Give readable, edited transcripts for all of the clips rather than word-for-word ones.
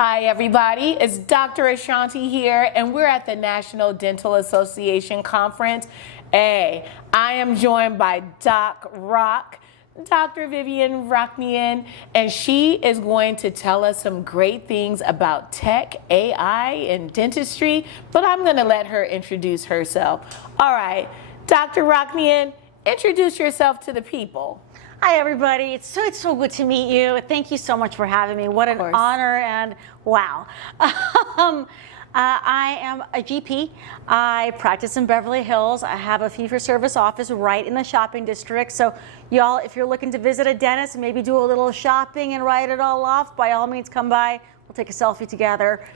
Hi everybody, it's Dr. Ashanti here and we're at the National Dental Association Conference. I am joined by Doc Rock, Dr. Vivian Rockmian, and she is going to tell us some great things about tech, AI, and dentistry, but I'm going to let her introduce herself. All right, Dr. Rockmian, introduce yourself to the people. Hi everybody, it's so good to meet you. Thank you so much for having me. What an honor and wow. I am a GP. I practice in Beverly Hills. I have a fee-for-service office right in the shopping district. So y'all, if you're looking to visit a dentist and maybe do a little shopping and write it all off, by all means come by. We'll take a selfie together.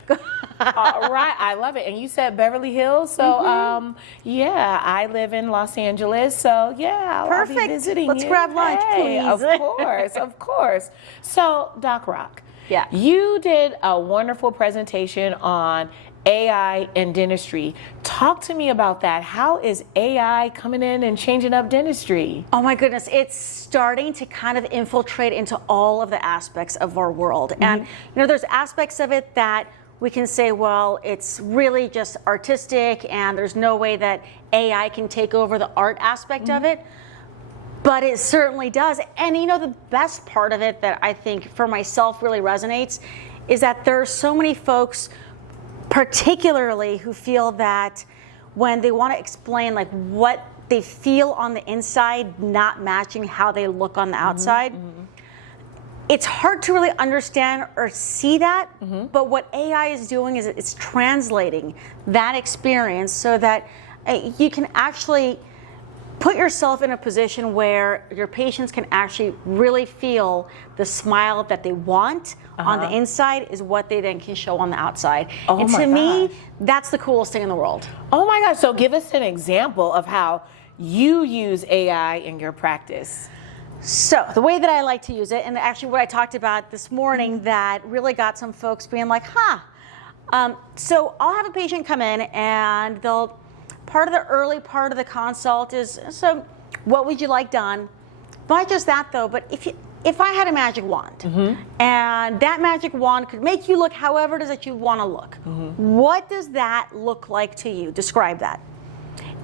All right, I love it. And you said Beverly Hills, so yeah, I live in Los Angeles, so yeah, I'll be visiting Let's you. grab lunch, please. Of course, of course. So, Doc Rock, yeah, you did a wonderful presentation on AI in dentistry. Talk to me about that. How is AI coming in and changing up dentistry? Oh my goodness, it's starting to kind of infiltrate into all of the aspects of our world. And you know, there's aspects of it that we can say, well, it's really just artistic and there's no way that AI can take over the art aspect of it. But it certainly does. And you know, the best part of it that I think for myself really resonates is that there are so many folks particularly who feel that when they want to explain like what they feel on the inside not matching how they look on the outside, it's hard to really understand or see that, but what AI is doing is it's translating that experience so that you can actually put yourself in a position where your patients can actually really feel the smile that they want on the inside is what they then can show on the outside. And to me, that's the coolest thing in the world. Oh my gosh, so give us an example of how you use AI in your practice. So the way that I like to use it, and actually what I talked about this morning that really got some folks being like, so I'll have a patient come in and part of the early part of the consult is, so what would you like done? Not just that though, but if I had a magic wand and that magic wand could make you look however it is that you want to look, what does that look like to you? Describe that.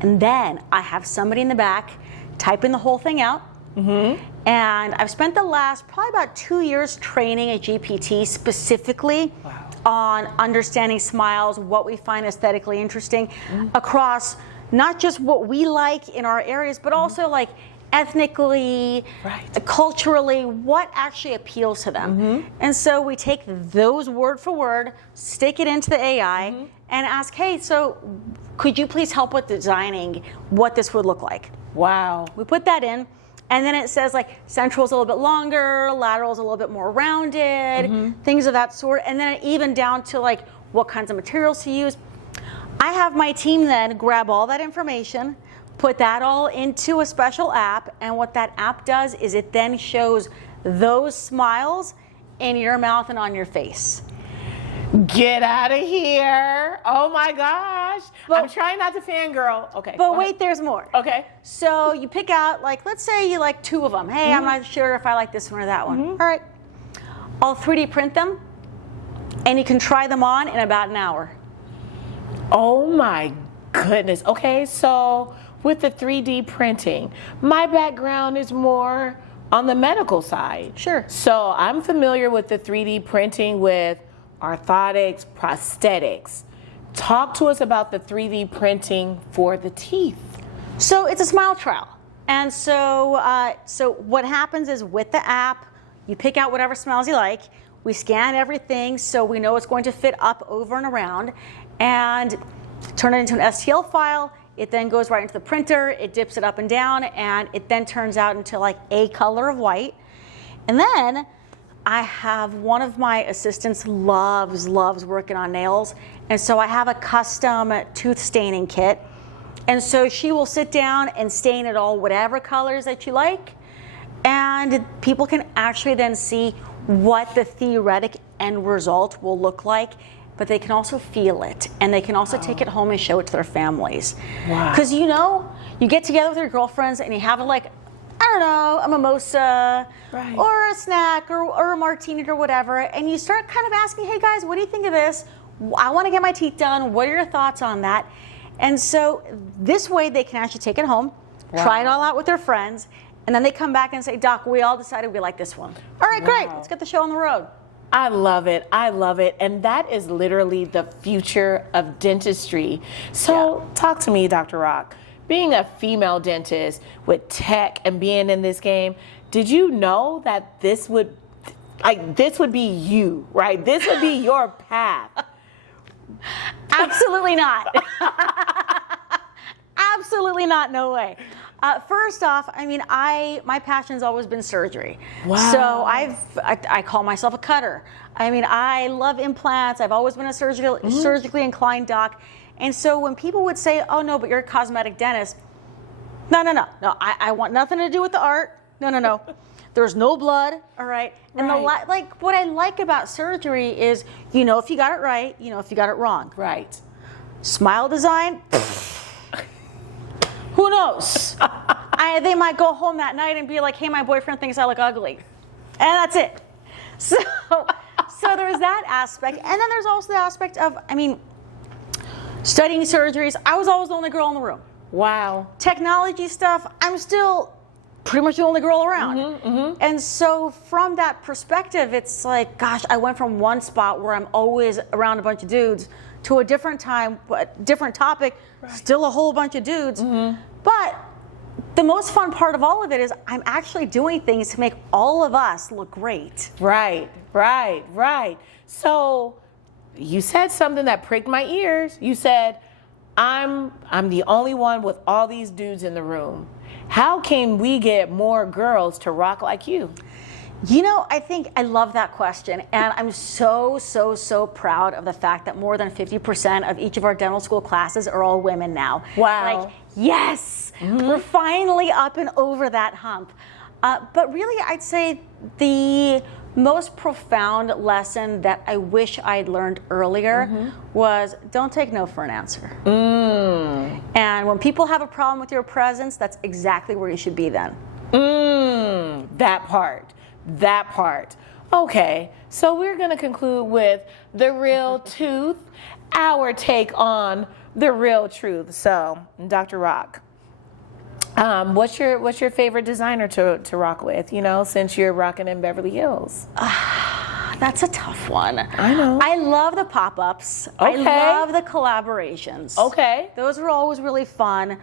And then I have somebody in the back typing the whole thing out. And I've spent the last probably about 2 years training a GPT specifically on understanding smiles, what we find aesthetically interesting across not just what we like in our areas, but also like ethnically, culturally, what actually appeals to them. And so we take those word for word, stick it into the AI, and ask, hey, so could you please help with designing what this would look like? Wow. We put that in. And then it says like central's a little bit longer, lateral's a little bit more rounded, things of that sort. And then even down to like what kinds of materials to use. I have my team then grab all that information, put that all into a special app. And what that app does is it then shows those smiles in your mouth and on your face. Get out of here. Oh my gosh. I'm trying not to fangirl. Okay. But wait, there's more. Okay. So you pick out, like, let's say you like 2 of them. Hey, I'm not sure if I like this one or that one. All right. I'll 3D print them and you can try them on in about an hour. Oh my goodness. Okay, so with the 3D printing, my background is more on the medical side. Sure. So I'm familiar with the 3D printing with orthotics, prosthetics. Talk to us about the 3D printing for the teeth. So it's a smile trial. And so, so what happens is with the app, you pick out whatever smiles you like. We scan everything so we know it's going to fit up, over, and around, and turn it into an STL file. It then goes right into the printer. It dips it up and down, and it then turns out into like a color of white. And then I have one of my assistants loves working on nails. And so I have a custom tooth staining kit. And so she will sit down and stain it all whatever colors that you like. And people can actually then see what the theoretic end result will look like, but they can also feel it. And they can also take it home and show it to their families. Because you know, you get together with your girlfriends and you have like I don't know, a mimosa Right. or a snack or a martini or whatever, and you start kind of asking, hey guys, what do you think of this? I want to get my teeth done. What are your thoughts on that? And so this way they can actually take it home, try it all out with their friends, and then they come back and say, Doc, we all decided we like this one. All right, great, let's get the show on the road. I love it. I love it. And that is literally the future of dentistry. So talk to me, Dr. Rock. Being a female dentist with tech and being in this game, did you know that this would be you, right? This would be your path. Absolutely not. Absolutely not, no way. First off, I mean, my passion's always been surgery. Wow. So I call myself a cutter. I mean, I love implants. I've always been a surgically inclined doc. And so when people would say, oh no, but you're a cosmetic dentist, no, I want nothing to do with the art. No. There's no blood, all right? And like what I like about surgery is, you know if you got it right, you know if you got it wrong. Right. Smile design, who knows? They might go home that night and be like, hey, my boyfriend thinks I look ugly. And that's it. So there's that aspect. And then there's also the aspect of, I mean, studying surgeries, I was always the only girl in the room. Wow. Technology stuff, I'm still pretty much the only girl around. And so from that perspective, it's like, gosh, I went from one spot where I'm always around a bunch of dudes to a different time, different topic, still a whole bunch of dudes. But the most fun part of all of it is I'm actually doing things to make all of us look great. Right. So you said something that pricked my ears. You said, I'm the only one with all these dudes in the room. How can we get more girls to rock like you? You know, I love that question, and I'm so proud of the fact that more than 50% of each of our dental school classes are all women now. Wow. Like, yes, we're finally up and over that hump. But really, I'd say the most profound lesson that I wish I'd learned earlier was don't take no for an answer. And when people have a problem with your presence, that's exactly where you should be then. That part. Okay, so we're going to conclude with the real tooth, our take on the real truth. So, Dr. Rock, what's your favorite designer to rock with, you know, since you're rocking in Beverly Hills? That's a tough one. I know. I love the pop-ups. Okay. I love the collaborations. Okay. Those are always really fun.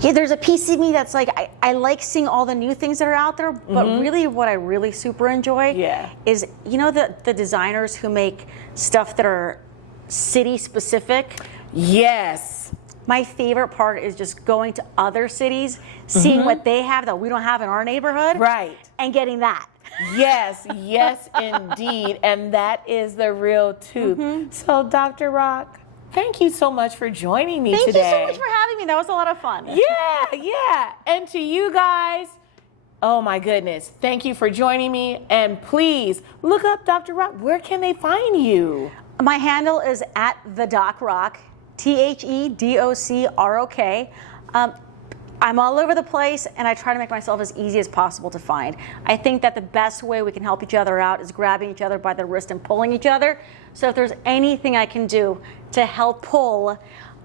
Yeah, there's a piece of me that's like, I like seeing all the new things that are out there, but really what I really super enjoy is, you know, the designers who make stuff that are city specific? Yes. My favorite part is just going to other cities, seeing what they have that we don't have in our neighborhood. Right. And getting that. Yes, indeed. And that is the real tooth. So, Dr. Rock, thank you so much for joining me today. Thank you so much for having me. That was a lot of fun. Yeah. And to you guys, oh my goodness, thank you for joining me. And please look up Dr. Rock. Where can they find you? My handle is @TheDocRock, TheDocRok. I'm all over the place, and I try to make myself as easy as possible to find. I think that the best way we can help each other out is grabbing each other by the wrist and pulling each other. So if there's anything I can do to help pull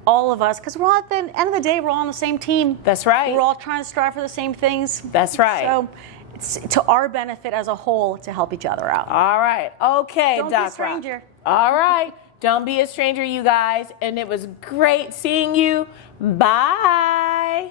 all of us, because we're all at the end of the day, we're all on the same team. That's right. We're all trying to strive for the same things. That's right. So it's to our benefit as a whole to help each other out. All right. Okay, Don't Doc be a stranger. Rock. All right. Don't be a stranger, you guys. And it was great seeing you. Bye.